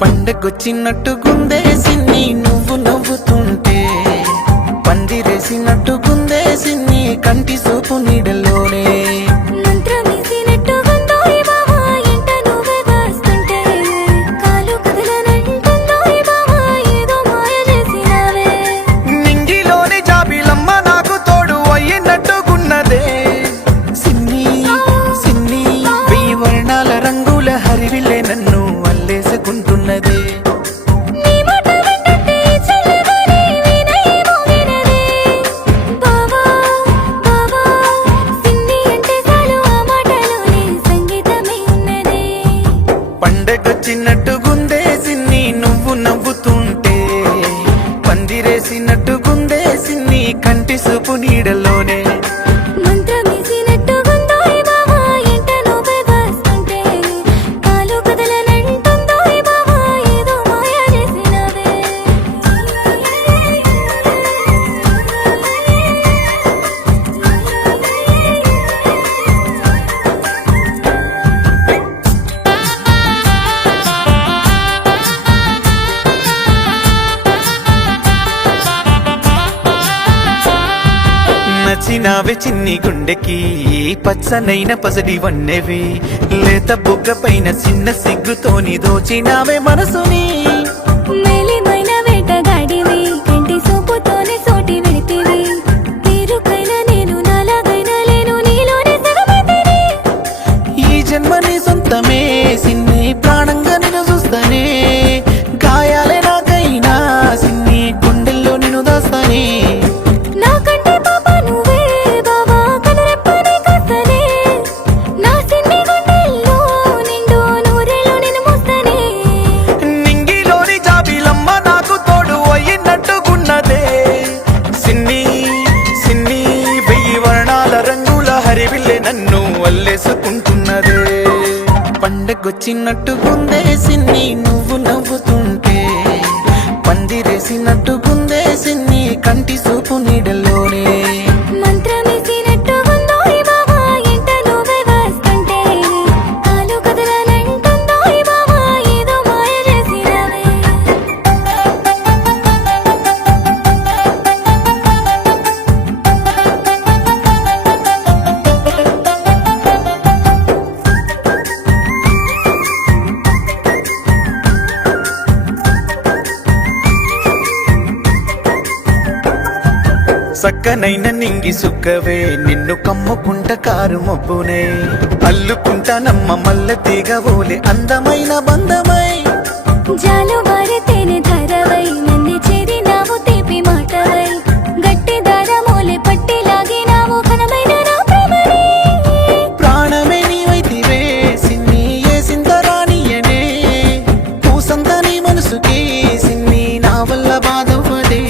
పండగొచ్చినట్టు గుందేసిన్ని నువ్వు నవ్వుతుంటే, పందిరేసినట్టు గుందేసిన్ని కంటి సూపు నీడలోనే. నింగిలోని జాబిలమ్మ నాకు తోడు అయ్యినట్టుగున్నదే. సిన్ని సిన్ని వెయ్యి వర్ణాల రంగుల హరివిల్లే నన్ను అల్లేసుకుంటున్నదే. పండగొచ్చినట్టు గుందేసిన్ని నువ్వు నవ్వుతుంటే, పందిరేసినట్టు గుందేసిన్ని కంటి సూపు నీడలోనే. నచ్చినావే చిన్ని గుండెకి పచ్చనైన పసడి వన్నెవి, లేత బుగ్గ పైన చిన్న సిగ్గుతోని దోచినావే మనసుని. ఈ జన్మని సొంతమే సిన్ని ప్రాణంగా నిన్ను చూస్తానే. గాయాలే నాకైనా సిన్ని గుండెల్లో నిన్ను దాస్తానే. నన్ను అల్లేసుకుంటున్నదే. పండగొచ్చినట్టు గుందేసిన్ని నువ్వు నవ్వుతుంటే, పందిరేసినట్టు గుందేసిన్ని కంటి సూపు నీడలోనే. సక్కనైన నింగి సుక్కవే నిన్ను కమ్ముకుంట కారు మబ్బునే, అల్లుకుంటానమ్మ మల్ల తీగవోలే అందమైన బంధమై. జాలు బారితేనే ధరవై నన్ను చేరినావు తీపి మాటవై, గట్టి దారమోలే పట్టి లాగినావు ఘనమైన నా ప్రేమని. ప్రాణమే నీవైతివే సిన్ని ఏ సిందరానియనే, పూసందని మనసుకి సిన్ని నా వల్ల బాధవదే.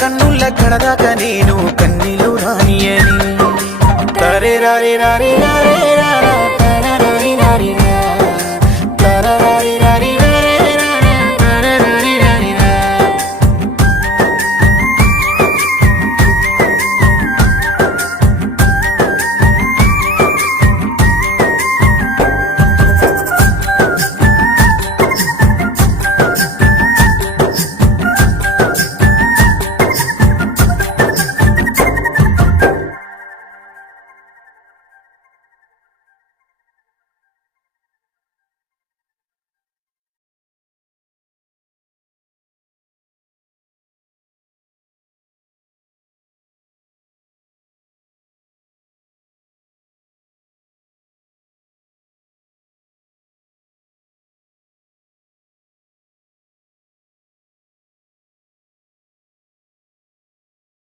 కన్నుల కడదాకా నేను కన్నీలు రానియని. తరే రారే రారే